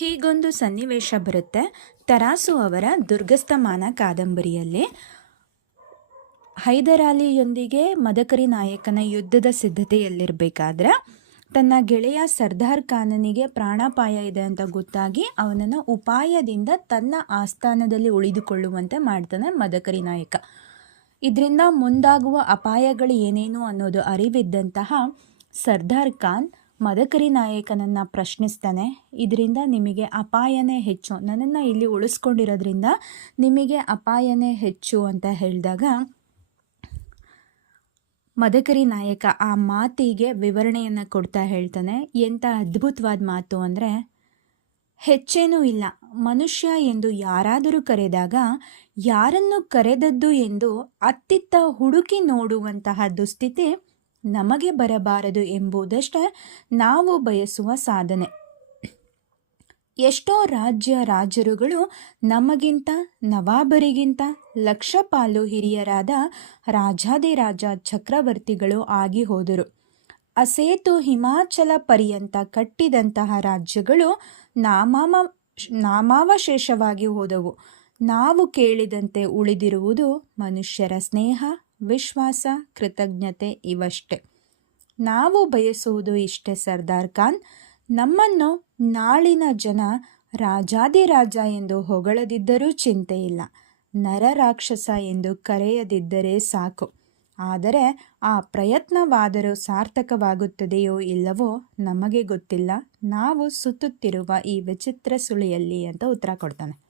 ಹೀಗೊಂದು ಸನ್ನಿವೇಶ ಬರುತ್ತೆ. ತರಾಸು ಅವರ ದುರ್ಗಸ್ತಮಾನ ಕಾದಂಬರಿಯಲ್ಲಿ. ಹೈದರಾಲಿಯೊಂದಿಗೆ ಮದಕರಿ ನಾಯಕನ ಯುದ್ಧದ ಸಿದ್ಧತೆಯಲ್ಲಿರಬೇಕಾದ್ರೆ, ತನ್ನ ಗೆಳೆಯ ಸರ್ದಾರ್ ಖಾನನಿಗೆ ಪ್ರಾಣಾಪಾಯ ಇದೆ ಅಂತ ಗೊತ್ತಾಗಿ ಅವನನ್ನು ಉಪಾಯದಿಂದ ತನ್ನ ಆಸ್ಥಾನದಲ್ಲಿ ಉಳಿದುಕೊಳ್ಳುವಂತೆ ಮಾಡ್ತಾನೆ ಮದಕರಿ ನಾಯಕ. ಇದರಿಂದ ಮುಂದಾಗುವ ಅಪಾಯಗಳು ಏನೇನು ಅನ್ನೋದು ಅರಿವಿದ್ದಂತಹ ಸರ್ದಾರ್ ಖಾನ್ ಮದಕರಿ ನಾಯಕನನ್ನು ಪ್ರಶ್ನಿಸ್ತಾನೆ. ಇದರಿಂದ ನಿಮಗೆ ಅಪಾಯನೇ ಹೆಚ್ಚು. ನನ್ನನ್ನು ಇಲ್ಲಿ ಉಳಿಸ್ಕೊಂಡಿರೋದ್ರಿಂದ ನಿಮಗೆ ಅಪಾಯನೇ ಹೆಚ್ಚು ಅಂತ ಹೇಳಿದಾಗ, ಮದಕರಿ ನಾಯಕ ಆ ಮಾತಿಗೆ ವಿವರಣೆಯನ್ನು ಕೊಡ್ತಾ ಹೇಳ್ತಾನೆ. ಎಂಥ ಅದ್ಭುತವಾದ ಮಾತು ಅಂದರೆ, ಹೆಚ್ಚೇನೂ ಇಲ್ಲ. ಮನುಷ್ಯ ಎಂದು ಯಾರಾದರೂ ಕರೆದಾಗ, ಯಾರನ್ನು ಕರೆದದ್ದು ಎಂದು ಅತ್ತಿತ್ತ ಹುಡುಕಿ ನೋಡುವಂತಹ ದುಸ್ಥಿತಿ ನಮಗೆ ಬರಬಾರದು ಎಂಬುದಷ್ಟೇ ನಾವು ಬಯಸುವ ಸಾಧನೆ. ಎಷ್ಟೋ ರಾಜ್ಯ ರಾಜರುಗಳು ನಮಗಿಂತ, ನವಾಬರಿಗಿಂತ, ಲಕ್ಷಪಾಲು ಹಿರಿಯರಾದ ರಾಜಾದಿರಾಜ ಚಕ್ರವರ್ತಿಗಳು ಆಗಿ ಹೋದರು. ಅಸೇತು ಹಿಮಾಚಲ ಪರ್ಯಂತ ಕಟ್ಟಿದಂತಹ ರಾಜ್ಯಗಳು ನಾಮಾಮ, ನಾಮಾವಶೇಷವಾಗಿ ಹೋದವು. ನಾವು ಕೇಳಿದಂತೆ ಉಳಿದಿರುವುದು ಮನುಷ್ಯರ ಸ್ನೇಹ ವಿಶ್ವಾಸ, ಕೃತಜ್ಞತೆ ಇವಷ್ಟೇ. ನಾವು ಬಯಸುವುದು ಇಷ್ಟೇ ಸರ್ದಾರ್ ಖಾನ್. ನಮ್ಮನ್ನು ನಾಳಿನ ಜನ ರಾಜಾದಿರಾಜ ಎಂದು ಹೊಗಳದಿದ್ದರೂ ಚಿಂತೆ ಇಲ್ಲ. ನರರಾಕ್ಷಸ ಎಂದು ಕರೆಯದಿದ್ದರೆ ಸಾಕು. ಆದರೆ ಆ ಪ್ರಯತ್ನವಾದರೂ ಸಾರ್ಥಕವಾಗುತ್ತದೆಯೋ ಇಲ್ಲವೋ ನಮಗೆ ಗೊತ್ತಿಲ್ಲ. ನಾವು ಸುತ್ತುತ್ತಿರುವ ಈ ವಿಚಿತ್ರ ಸುಳಿಯಲ್ಲಿ ಅಂತ ಉತ್ತರ ಕೊಡ್ತಾನೆ.